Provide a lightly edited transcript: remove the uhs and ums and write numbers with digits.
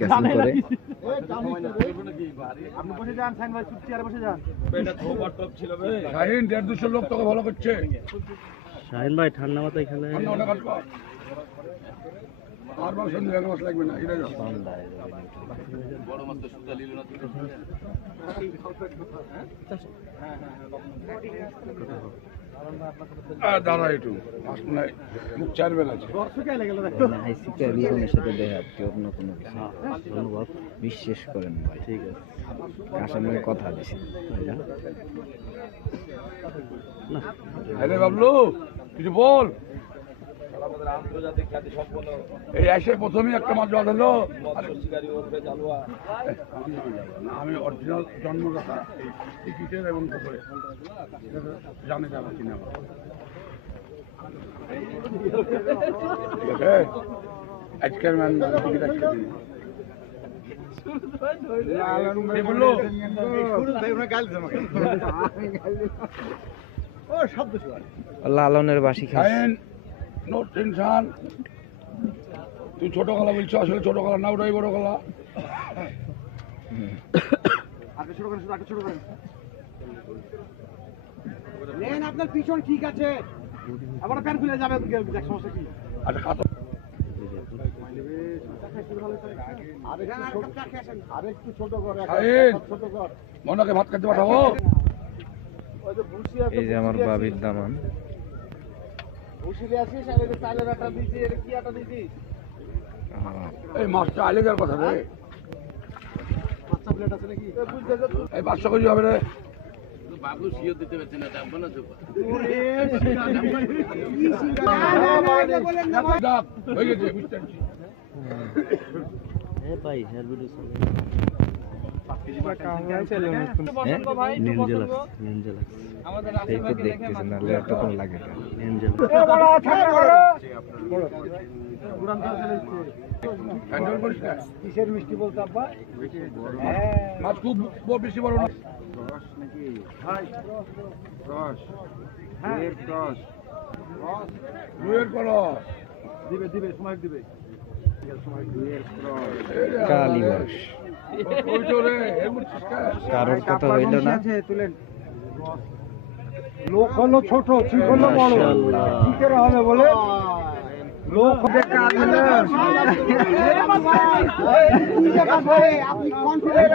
Castle করে। আপনি বসে যান সাইন ভাই, চুপ চেয়ারে বসে যান। শাহিন 150 লোক তোকে ভালো করছে। শাহিন ভাই ঠান্ডা মাথায় খেলে আর মাস লাগবে না, এটা বড় মাছ তো সুদা লিল না। দাঁড়া একটু মুখ চার বেলা আছে। আইসিতে রিজনের সাথে দেখা কি অন্য কোনো কিছু ধন্যবাদ, বিশ্বাস করেন ভাই। ঠিক আছে, আসামের কথা দিছি না। আরে বাবলু কিছু বল। আন্তর্জাতিক খ্যাতি সম্পন্ন এই এসে প্রথমেই একটা মাছ জল হলো। মৎস্য শিকারী ওরফে জালুয়া। আমি অরিজিনাল জন্মদাতা টিকিটের এবং জানে যাবো কিনা। ঠিক আছে, আজকের ম্যান টিকিট আজকে দিন। লালনের বাসি খায়। নো টেনশন, তুই ছোট গলা বলছো, আসলে ছোট গলা না, ওটাই বড় গলা। আগে ছোট করেন, আগে ছোট করেন। নেন আপনার পিছন ঠিক আছে, আবার প্যান খুলে যাবে, দেখ সমস্যা কি। আচ্ছা কাতো আরেকটু ছোট কর, ছোট কর। মনাকে ভাত খাইতে পাঠাবো। এই যে আমার বাবির দামান। এই মাছটা আইলে যাওয়ার কথা রে। এই 500 কেজি হবে রে। বাবু সিও দিতে পারছে না, দাম না তো। হয়ে গেছে, বুঝতে পারছি। কিসের মিষ্টি বলতে আব্বা? মাছ খুব বেশি বড় না। দুয়ের কলস দিবে দিবে, সময় দিবে। কালীবাস কারোর কথা হইল না। তুলেন। লোক হলো ছোট, ঠিক হলো বড়, কি করে হবে বলে? লোক আপনি কনফিডেন্ট